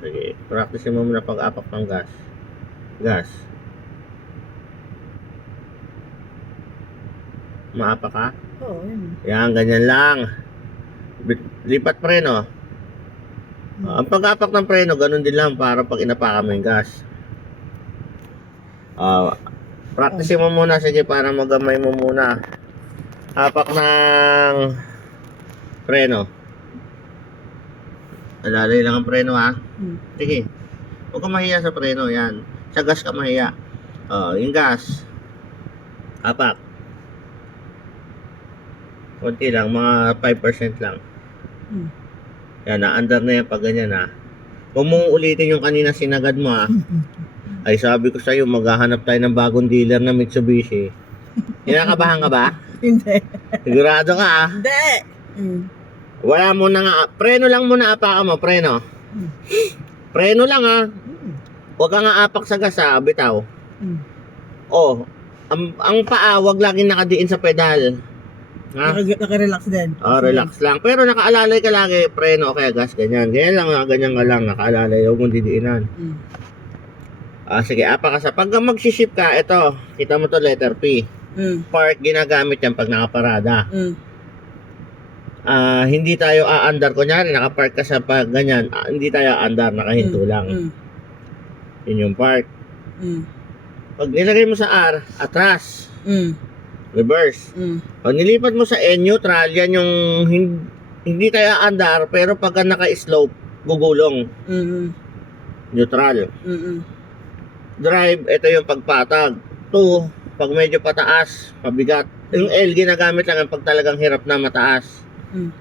Sige, practice mo muna pag-apak ng gas. Gas. Maapa ka? Oo, yun. Yan, ganyan lang. Lipat preno. Ang pag-apak ng preno, ganun din lang para pag inapakan mo yung gas. Practice mo muna, sige, para magamay mo muna. Apak ng preno. Alalay lang ang preno, ha? Sige. Huwag ka mahiya sa preno, yan. Sa gas ka mahiya. Yung gas. Apak. Konti lang, mga 5% lang. Yan, na-under na yan pag ganyan, ha. Huwag mong ulitin yung kanina sinagad mo, ha. Ay, sabi ko sa'yo, maghahanap tayo ng bagong dealer na Mitsubishi. Kinakabahan ka ba? Hindi. Sigurado ka, ha. Hindi. Wala mo na nga. Preno lang muna apakan mo, preno. Preno lang, ha. Huwag ka nga apak sa gas, ha. Bitaw. Ang paa, huwag laging nakadiin sa pedal. Ha? Naka-relax din. Relax lang. Pero nakaalalay ka lagi, preno, okay, gas, ganyan. Ganyan lang, ganyan ka lang, nakaalalay. Huwag mong didiinan. Sige, apa ka sa pag mag-ship ka, ito, kita mo to letter P. Park, ginagamit yan pag nakaparada. Hindi tayo aandar. Kunyari, nakapark ka sa pag ganyan, hindi tayo aandar, nakahinto lang. Yun yung park. Pag nilagay mo sa R, atras. Reverse. Pag nilipat mo sa N, neutral, yan yung hindi tayo aandar, pero pagka naka-slope, gugulong. Neutral. Drive, ito yung pagpatag. 2, pag medyo pataas, pabigat. Yung L, ginagamit lang pag talagang hirap na mataas.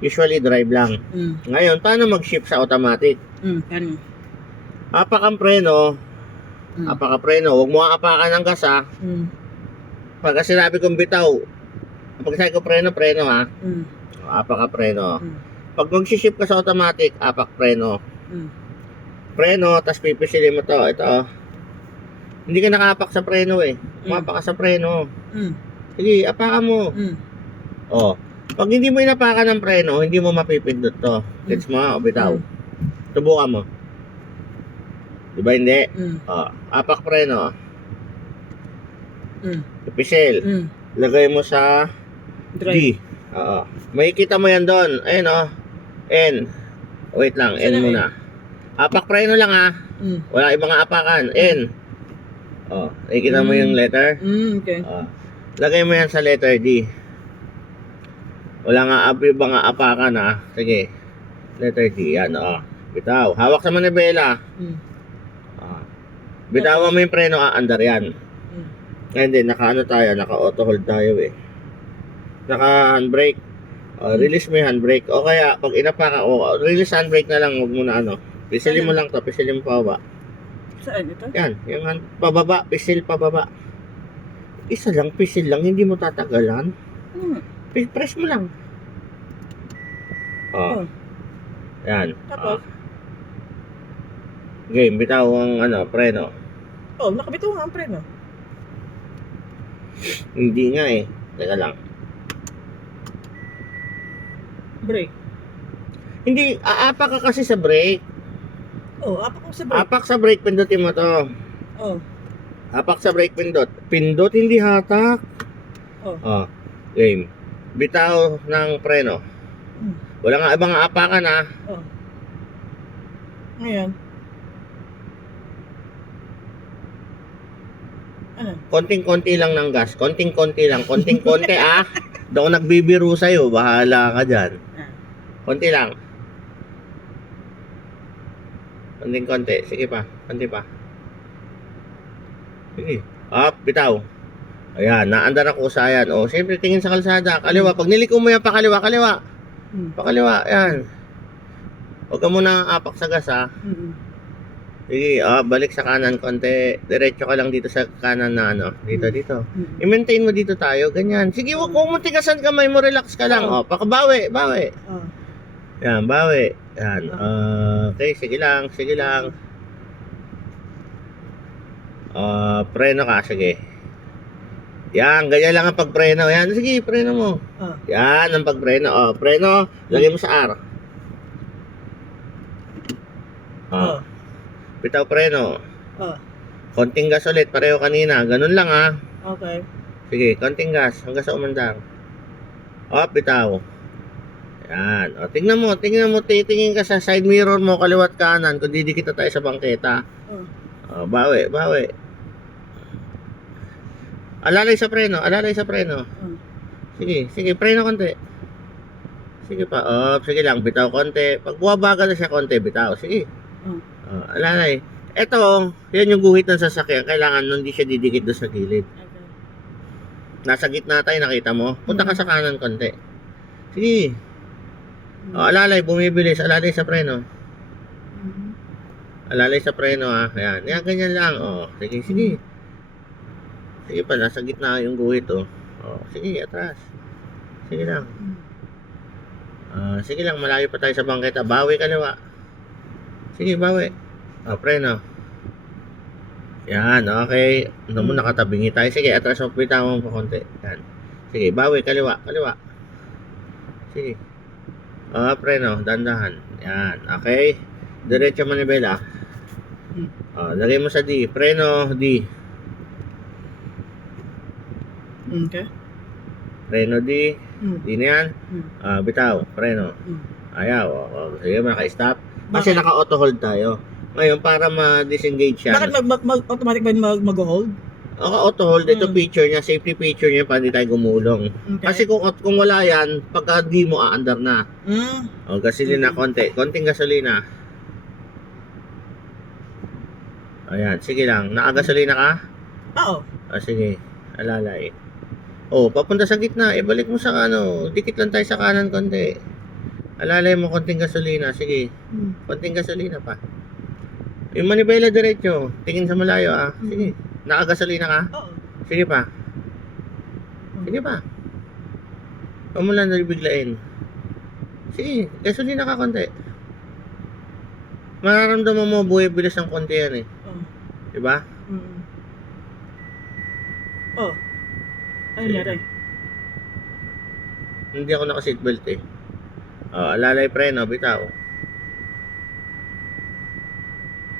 Usually, drive lang. Ngayon, paano mag-shift sa automatic? Ano? Apak ang preno. Apak ang preno. Huwag mo apakan ng gas, ha. Pagka sinabi kong bitaw, pag sabi ko preno, ha. Apak ang preno. Pag mag-shift ka sa automatic, apak preno. Preno, tas pipisilin mo to. Ito, hindi ka nakapak sa preno, eh. Umapak ka sa preno. Sige, apakan mo. Pag hindi mo inapakan ng preno, hindi mo mapipindot to. Gets mo, o bitaw. Subukan mo. Diba hindi? Apak preno. Ipisil. Lagay mo sa D. May kita mo yan doon. Ayun, N. Wait lang, N muna. Apak preno lang, ha. Wala ibang apakan. N. Nakikita mo yung letter? Okay. Lagay mo yan sa letter D. Wala nga ibang apakan, ha. Sige. Letter D, yan, bitaw. Hawak sa manibela. Bitawan mo yung preno, andar yan. Ngayon din, naka-ano tayo, naka-auto hold tayo, eh. Naka-handbrake. Release mo yung handbrake. O kaya, pag inapaka, release handbrake na lang, huwag mo na pisilin mo lang to, pisilin mo pababa. Saan ito? Yan, yung pababa, pisil pababa. Isa lang, pisil lang, hindi mo tatagalan. Press mo lang. Yan. Tapos? Game, bitaw ang preno. Nakabitaw nga ang preno. Hindi nga, eh. Teka lang. Brake. Hindi, aapak ka kasi sa brake. Apak mo sa brake. Apak sa brake, pindutin mo to. Apak sa brake, pindot. Pindot, hindi hatak. Game. Bitaw ng preno. Wala nga ibang apakan, ha. Ngayon. Ano? Konting-konti lang ng gas. Konting-konti lang. Konting-konti, ah. Doon nagbibiro sa'yo. Bahala ka dyan. Konti lang. Konting-konti. Sige pa. Konti pa. Sige. Bitaw. Ayan. Naandar ako sa yan. Siyempre tingin sa kalsada. Kaliwa. Pag niliko mo yan, pakaliwa. Kaliwa. Pakaliwa. Ayan. Huwag ka muna apak sa gas, ha. Sige, balik sa kanan konti. Diretso ka lang dito sa kanan na dito. I-maintain mo dito tayo, ganyan. Sige, huwag mo tigasan kamay mo, relax ka lang. Pakabawi, bawi. Yan, bawi. Yan. Okay, sige lang. Preno ka, sige. Yan, ganyan lang ang pagpreno. Yan, sige, preno mo. Yan ang pagpreno. Preno, lagay mo sa R. Bitaw preno. Oh, Konting gas ulit, pareho kanina. Ganun lang ha. okay. Sige, konting gas hanggang sa umandar. Up, bitaw. Yan. O, tingnan mo. Titingin ka sa side mirror mo, kaliwat kanan, kung didikit na tayo sa bangketa. Oh. O, bawi. Alalay sa preno. Oh. Sige, preno konti. Sige pa, sige lang, bitaw konti. Pag buwabagal na siya konti, bitaw. Sige. Oh. Alalay. Ito, yan yung guhit ng sasakyan. Kailangan hindi siya didikit doon sa gilid. Okay. Nasa gitna tayo, nakita mo? Punta ka sa kanan konti. Sige. Alalay, bumibilis. Alalay sa preno. Alalay sa preno ha. Ayan. Yan, ganyan lang. Sige. Sige pa, nasa gitna yung guhit sige, atras. Sige lang. Sige lang, malayo pa tayo sa bangketa. Bawi kaliwa. Sige, bawi. Preno. Yan, okay. Ano mo, nakatabingi tayo. Sige, atras mo, pitawan mo pa konti. Yan. Sige, bawi, kaliwa. Sige. Preno, dandahan. Yan, okay. Diretso manibela. Lagay mo sa D. Preno, D. Okay. Preno, D. D na yan. Bitaw, preno. Ayaw. Sige, naka-stop. Kasi Bakit? naka-auto hold tayo. Ngayon, para ma-disengage siya. Bakit automatic ba mag-hold? Auto hold, ito feature niya, safety feature niya, para hindi tayo gumulong. Okay. Kasi kung wala yan, pagka di mo aandar na. Gasolina konting gasolina. Ayan, sige lang. Nakagasolina ka? Oo. Sige, alalay. Papunta sa gitna, ibalik mo sa dikit lang tayo sa kanan konti. Alalay mo konting gasolina, sige. Konting gasolina pa. Yung manibela diretso, tingin sa malayo Sige, nakagasolina ka? Oo. Sige pa. Huwag mo lang nabiglain. Sige, gasolina ka konti. Mararamdaman mo buhay bilis ng konti yan Oo. Diba? Oh. Ano nangyari? Hindi ako naka-seatbelt alalay, preno, bitaw.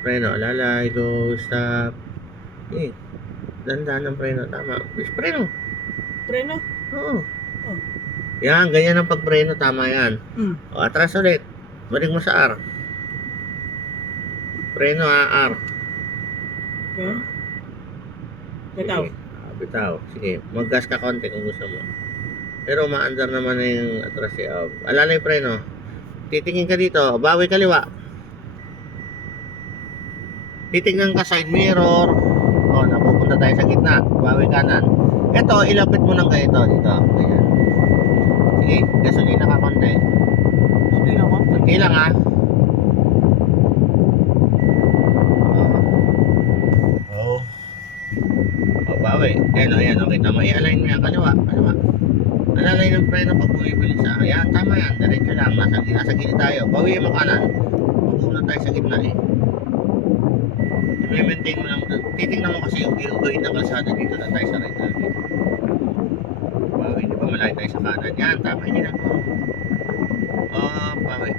Preno, alalay, go, stop. Dandan ng preno, tama. Preno. Preno? Oo. Oh. Yan, ganyan ang pagpreno, tama yan. Atras ulit. Balik mo sa R. Preno R. Okay. Bitaw. Sige. Bitaw. Sige, mag-gas ka konti kung gusto mo. Pero maandar naman na yung atras alalay preno. Titingin ka dito, bawi kaliwa. Titingnan ka side mirror. Napupunta tayo sa gitna. Bawi kanan. Ito, ilapit mo ng ganito dito. Ganyan. Sige, gasolina ka konti. Gasolina ko? Konti lang bawi. Ayan, kita mo. I-align mo yan. Kaliwa. Alalay ng preno pag bumibilis Ayan, tama yan. Diretso lang. Nasa gilid tayo. Bawi mo kanan. Magpupunta tayo sa gitna i-maintain mo lang. Titignan mo kasi yung gilid ng kalsada dito na tayo sa right lagi. Bawi, di ba malayo tayo sa kanan? Yan, tama yun ako. Bawi.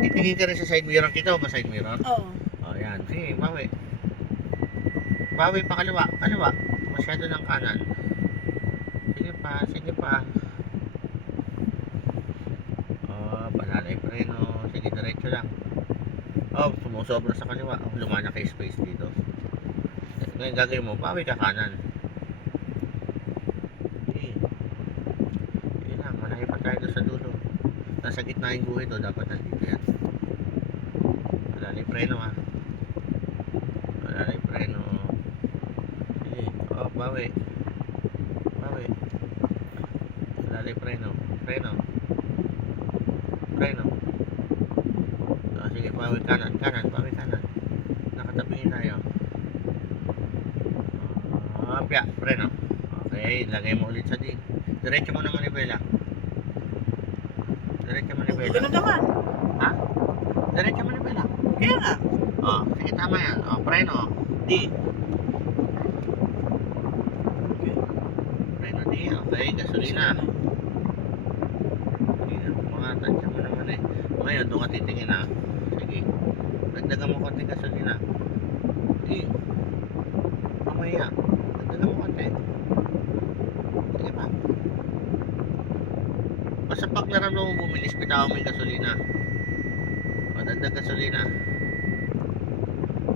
Titingin ka rin sa side mirror kita o ba side mirror? Oo. Yan. Sige, bawi. Bawi pa kaliwa. Masyado ng kanan. Sige pa. Palalay preno. Sige, diretso lang. Sumusobra sa kaliwa. Lumana kay space dito. Ngayon gagawin mo, bawi ka kanan. Sige lang, malayo pa tayo doon sa dulo. Nasa gitna yung guhit dapat nandito yan. Palalay preno Palalay preno. Sige, bawi. Palalay preno. Sige, bawi kanan. Nakatabingin tayo. Preno. Okay, lagay mo ulit sa D. Diretso mo ng manibela. Ganun naman. Ha? Diretso manibela. Kaya nga. Sige, tama yan. Preno. D. Preno D. Okay, gasolina. Mga tansya mo naman Ngayon, doon ka titingin Sige. Dagdagan mo konti gasolina. bumilis, bitaw may gasolina. O, dagdag gasolina.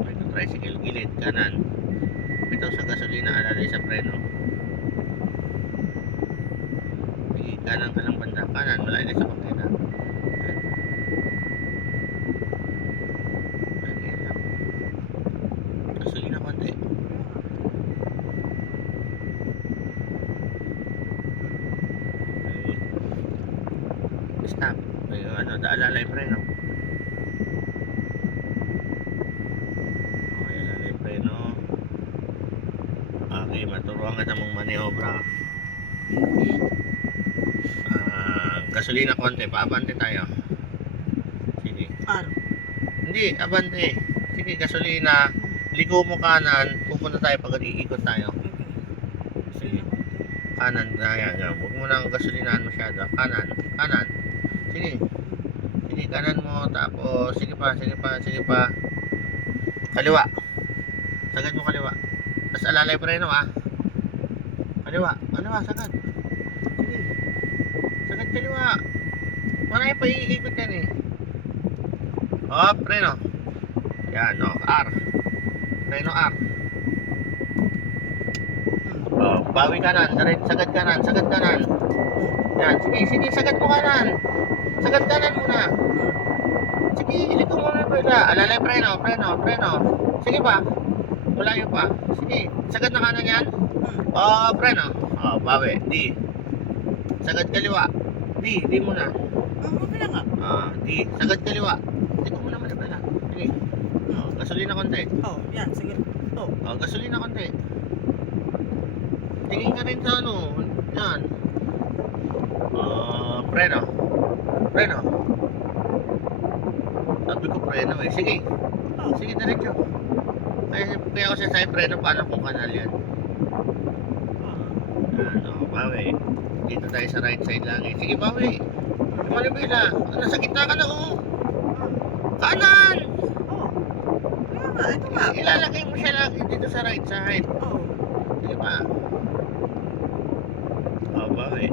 May tricycle gilid, kanan. Bitaw sa gasolina, alalay sa preno. Sige, kanan ka lang banda. Kanan, wala na sa makina. Yan. Ayan lang. Gasolina konti. Okay. Stop. May ano, alalay preno. Okay, alalay preno. Okay, maturuan ka namang maniobra. Gasolina konti, paabante tayo. Sige. Ano? Hindi, abante. Sige, gasolina. Liko mo kanan, pupunta tayo pag iikot tayo. Sige. Kanan, yan. Huwag mo nang gasolinahan masyado. Kanan, kanan. Sige. Sige, kanan mo, tapos, sige pa. Kaliwa. Sagad mo kaliwa. Tapos alalay preno, ah. Kaliwa, sagad. Sige. Sagad kaliwa. Marami pa iikot yan eh. Oh, preno. Yan, oh, R. Preno R. Oh, bawi kanan, sagad kanan. Yan, sige, sagad mo kanan. Sagad kanan muna. Sige, iliko mo na pala. Alalay, preno. Sige pa. Malayo pa. Sige, sagad na kanan yan. Oh, preno. Oh, bawi. D. Sagad kaliwa. D muna. Okay lang nga. D. Sagad kaliwa. Iliko mo naman na pala. Sige. Oh, gasolina konti. Oh, yan, sige. Oh. Oh, gasolina konti. Tingin ka rin sa ano. Yan. Preno. Sabi ko preno eh. Sige. Sige, diretso. Kaya ako siya sa'yo preno, paano kung kanal yan? Ano, bawi. Dito tayo sa right side lang eh. Sige, bawi. Manibela. Nasa gitna ka na, oh. Kanan! Oh. Kaya nga, ito nga. Ilalagay mo siya lagi dito sa right side. Oh. Sige pa. Bawi.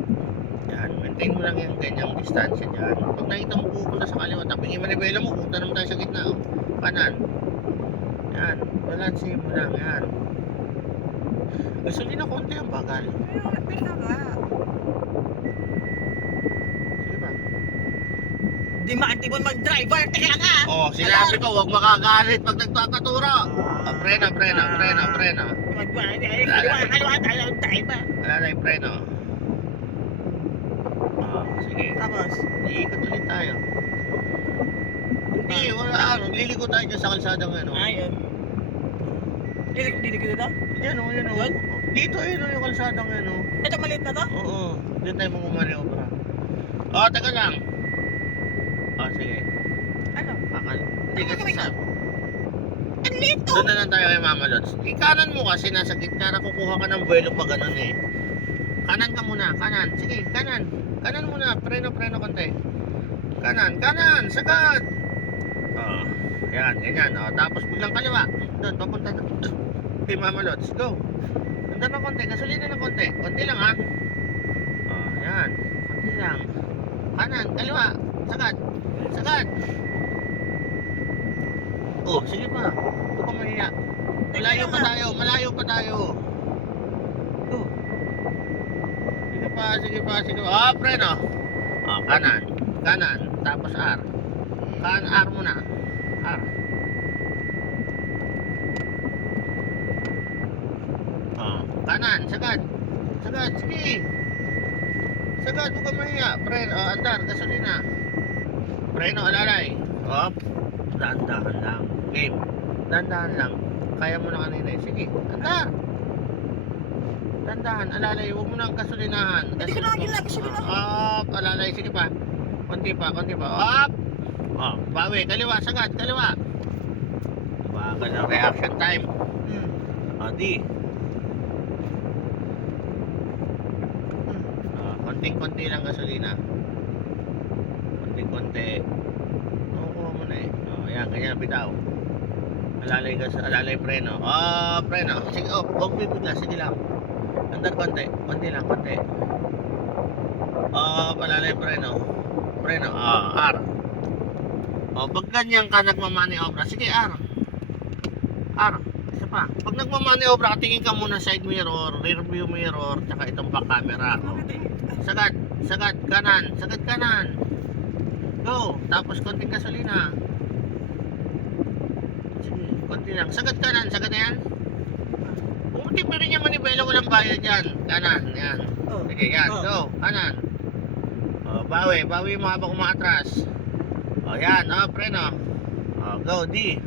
Yan, maintain mo lang yung ganyang distansya dyan. Pag nakita mo pupunta sa kaliwa, tapingin manibela mo, punta naman tayo sa gitna, oh. Kanan. Yan, balansin mo lang, yan. Gasolina konti ang bagal. Teka nga. Sige ba? Di maantibon mag-driver. Teka nga. Oh, sinabi ko, huwag makagalit pag nagpapaturo. Preno. Kaliwa tayo tayo ba? Alalay, preno. Sige. Tapos? Iikot ulit tayo. Hindi, wala ano. Liliko tayo dyan sa kalsadang ano. Ayun. Dilig kita to? Yan o, yan o. Yan? Dito yun o, yung kalsadang yan o. Ito maliit na to? Oo, dito tayo mamumaniobra. Taga lang. Sige. Ano? Hindi kasi sa... Ang liit to! Doon na lang tayo kay Mama Lods. Ikanan mo kasi nasa gitna na kukuha ka ng buwelo pa ganun eh. Kanan ka muna, kanan. Sige, kanan. Kanan muna, preno konti. Kanan, sagad. Yan, ganyan. Tapos biglang kaliwa. Doon, papunta doon. Okay, Mama Lods, go. Ganda ng konti, gasolina ng konti. Konti lang ha. Yan. Konti lang. Kanan, kaliwa. Sagad. Sige pa. Ito ka mahiya. Malayo pa tayo. Go. Sige pa. Preno. Kanan. Tapos R. R muna. R. Kanan, sagad. Sige. Sagad, huwag ka mahiya. Preno, andar, gasolina. Preno, alalay. Dahan-dahan lang. Game. Dahan-dahan lang. Kaya mo na kanina. Sige, andar. Dahan-dahan, alalay. Huwag mo na ang gasolinahan. Hindi ko na gasolina. Alalay, sige pa. Konti pa. Bawi, kaliwa, sagad, kaliwa. Bagal na reaction time. D. Konting-konti lang gasolina. Konting-konti. Kuha mo na eh. Ayan, ganyan, bitaw. Alalay preno. Preno. Sige, huwag bibigla, sige lang. Andar konti lang. Alalay preno. preno. R. Pag ganyan ka nagmamaniobra, sige R. R. Isa pa. Pag nagmamaniobra, tingin ka muna side mirror, rear view mirror, tsaka itong back camera. Sagad. Sagad kanan. Sagad kanan. Go. Tapos konting gasolina. Sige, konti lang. Sagad kanan. Sagad na yan. Umuti pa rin yung manibela, walang bayad yan. Kanan. Yan. Sige, yan. Go. Kanan. Bawi. Bawi mo habang umaatras. Yan. Preno. Go. D.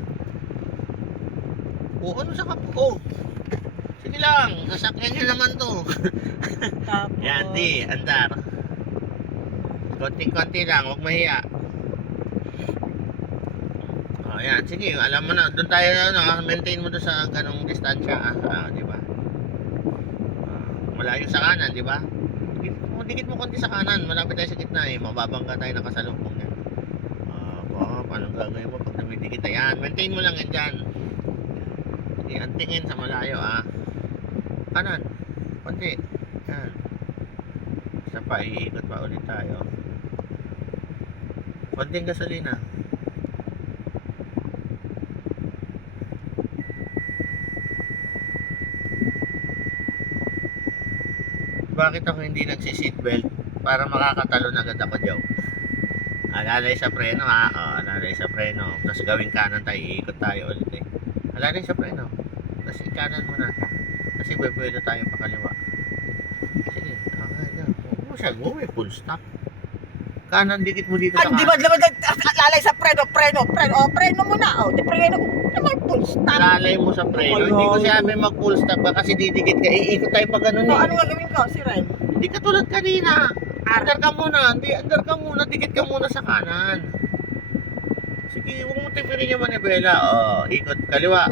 Ano sa kapo? Sige lang. Sasakyan nyo naman to. Tapos, Yan. D. Andar. Konting-konti lang. Huwag mahiya. Yan. Sige. Alam mo na. Doon tayo maintain mo doon sa ganong distansya. Di ba? Malayo sa kanan. Di ba? Dikit mo konti sa kanan. Malapit tayo sa gitna eh. Mababangga tayo nakasalubong yan. Paano gagawin mo pag dumidikit na yan? Maintain mo lang yan dyan. Sige. Ang tingin sa malayo kanan. Konti. Yan. Isa pa. Iikot pa ulit tayo. Konting gasolina. Bakit ako hindi nagsi-seatbelt? Para makakatalon agad ako, Joe. Alalay sa preno, alalay sa preno. Tapos gawing kanan tayo, iikot tayo ulit eh. Alalay sa preno. Tapos ikanan mo na siya. Kasi pwede tayo pakaliwa. Sige, okay, Joe. Huwag mo siya, may full stop. Kanan, dikit mo dito sa di ba lalay sa preno muna. Di preno. Naman full stop. Alalay mo sa preno. Hindi ko sabi mag full stop ka kasi didikit ka. Iikot tayo pa ganun eh. Ano gagawin ko, si Ren? Hindi ka tulad kanina. Andar ka muna. Hindi, andar ka muna. Dikit ka muna sa kanan. Sige, huwag mo tipirin yung manibela. Ikot. Kaliwa.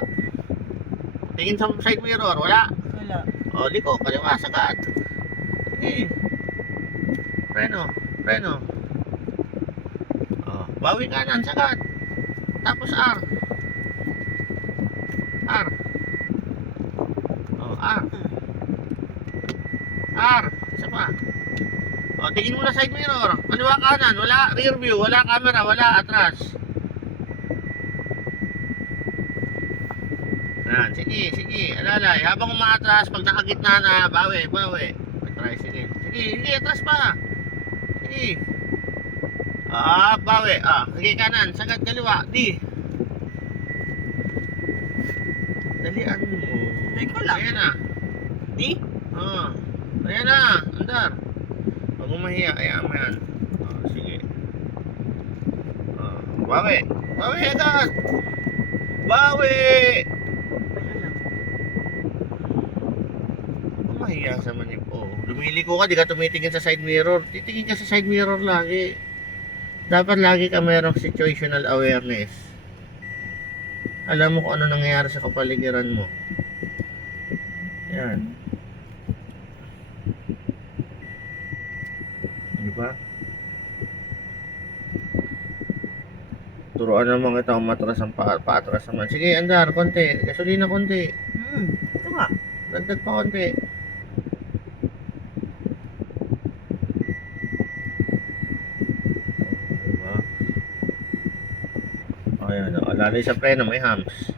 Tingin sa side mirror. Wala. Wala. Liko. Kaliwa. Sagad. Sige. Preno. Preno. Bawi kanan. Sagad. Tapos R. R. R. R. Isa pa. Tingin mo na side mirror. Kaliwa kanan. Wala rear view. Wala camera. Wala atras. Yan. Sige. Sige. Alalay. Habang umaatras, pag nakagitna na, bawi. Bawi. Try. Sige. Sige. Hindi. Atras pa. Sige. Bawi. Sige kanan. Sagad kaliwa. D. Dalian mo. Teka lang. Ayan na. Di? Ayan na. Andar. Huwag mo mahiya. Ayan mo yan. Sige. Bawi. Bawi agad. Bawi. Huwag mo mahiya sa manip. Lumiliko ka. Di ka tumitingin sa side mirror. Titingin ka sa side mirror lagi. Dapat lagi ka mayroong situational awareness. Alam mo kung ano nangyayari sa kapaligiran mo. Yan. Di ba? Turuan naman kita umatras ang paatras naman. Sige, andar, konti. Gasolina konti. Ito nga. Dagdag pa konti. Diba? Ayan, alalay sa preno, may hams.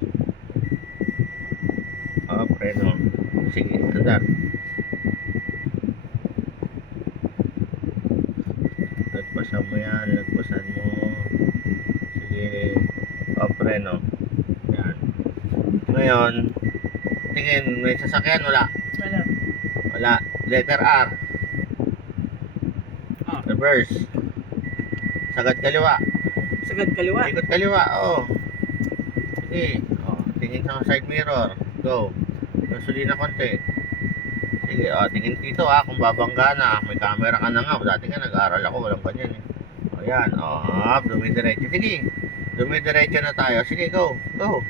Preno. Sige, andar. Lagpasan mo yan, lagpasan mo. Sige. Preno. Yan. Ngayon, tingin, may sasakyan, wala. Wala. Wala. Letter R. Reverse. Sagad kaliwa. Sagad kaliwa. Ikot kaliwa, Sige. Tingin sa side mirror. Go. Gasolina konti. Sige, tingin dito kung babangga na. May camera ka na nga. Dati nga nag-aaral ako, walang ganyan eh. Yan. Dumidiretso. Sige. Dumidiretso na tayo. Sige, go. Go.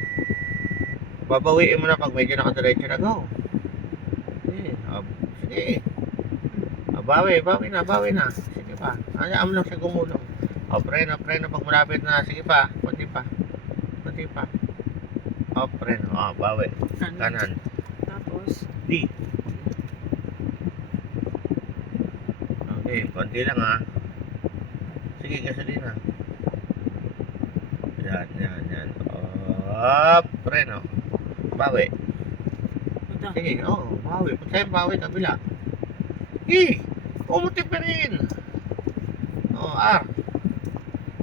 Babawiin mo na pag medyo nakadiretso na. Go. Sige. Sige. Bawi na. Sige pa. Hayaan mo lang siya gumulong. Preno pag malapit na. Sige pa. Kunti pa. Preno. Bawi. Kanan. Tapos? D. Okay, konti lang Sige, gasolina. Yan. Preno. Bawi. Ito. Sige, bawi. Pagsayin, bawi, kabila. Sige, umuti pa rin. R.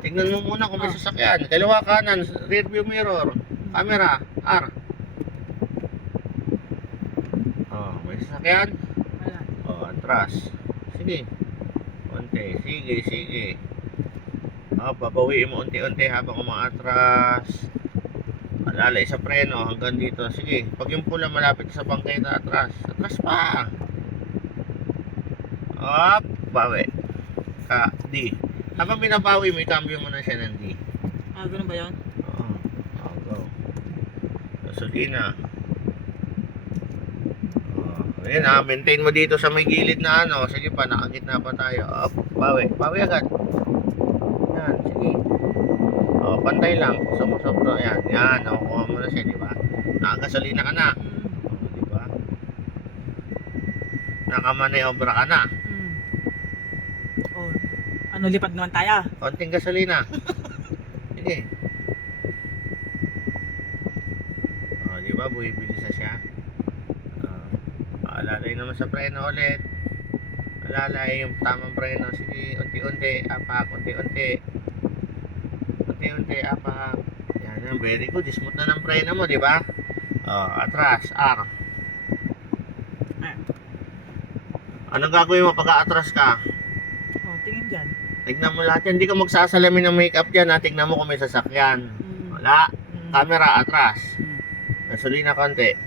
Tingnan mo muna kung may sasakyan. Kaliwa kanan, rear view mirror. Camera, R. May sasakyan. Wala. Atras. Sige. Unti. Sige. Babawiin mo unti-unti habang umaatras. Alalay sa preno hanggang dito. Sige. Pag yung pula malapit sa bangketa, atras. Atras pa. Bawi. D. Habang binabawi mo, i-cambio mo na siya ng D. Ganun ba yun? Go. Gasolina. Ayan maintain mo dito sa may gilid na ano. Sige pa, nakagitna pa tayo. Bawi agad. Yan, sige. Pantay lang. Sumusubro. Yan, nakukuha mo na siya, di ba? Nakagasolina ka na. Di ba? Nakamaniobra ka na. Ano, lipad naman tayo? Konting gasolina. Sige. Di ba? Bumibilis na siya. Alalay naman sa preno ulit. Alalay yung tamang preno. Sige, unti-unti. Apak, unti-unti. Unti-unti, apak. Yan, very good. Smooth na ng preno mo, di ba? Atras, R. Anong gagawin mo pag atras ka? Tingin dyan. Tignan mo lahat yan. Hindi ka magsasalamin ng makeup dyan. Tignan mo kung may sasakyan. Wala. Camera, atras. Gasolina konti.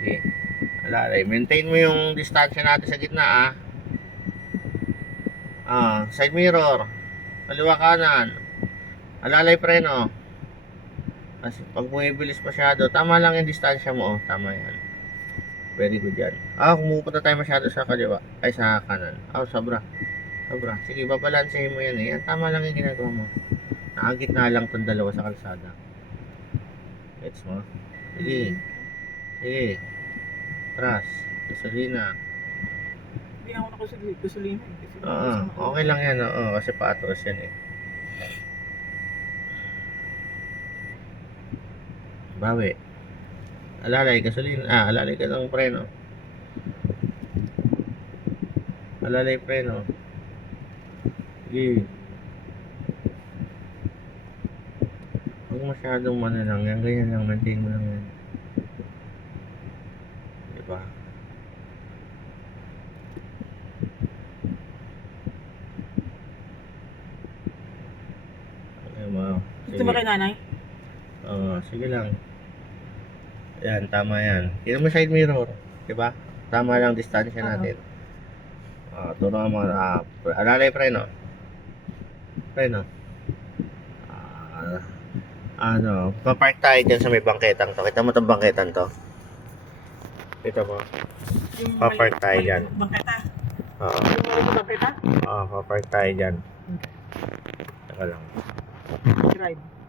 Sige. Alalay. Maintain mo yung distansya natin sa gitna, side mirror. Kaliwa kanan. Alalay preno. Kasi pag bumibilis masyado, tama lang yung distansya mo. Tama yan. Very good yan. Kumupunta tayo masyado sa kaliwa. Ay, sa kanan. Sobra. Sige, babalansehin mo yan eh. Yan, tama lang yung ginagawa mo. Nakagitna lang itong dalawa sa kalsada. Gets mo? Sige. Atras. Gasolina. Hindi ako nakasulina. Okay lang yan. Kasi paatras yan eh. Bawi. Alalay, gasolina. Alalay ka ng preno. Alalay preno. Sige. Huwag masyadong lang. Yan, ganyan lang. Maintain mo lang yan. Diba? Gusto ba kay nanay? Sige lang. Yan, tama yan. Tingnan mo side mirror. Diba? Tama lang distansya natin. Turuan mo. Alalay preno. Papark tayo dyan sa may bangketang to. Kita mo itong bangketan to? Kita mo? Papark tayo dyan. Bangketa? Yung bangketa? papark tayo dyan. Saka lang. Drive.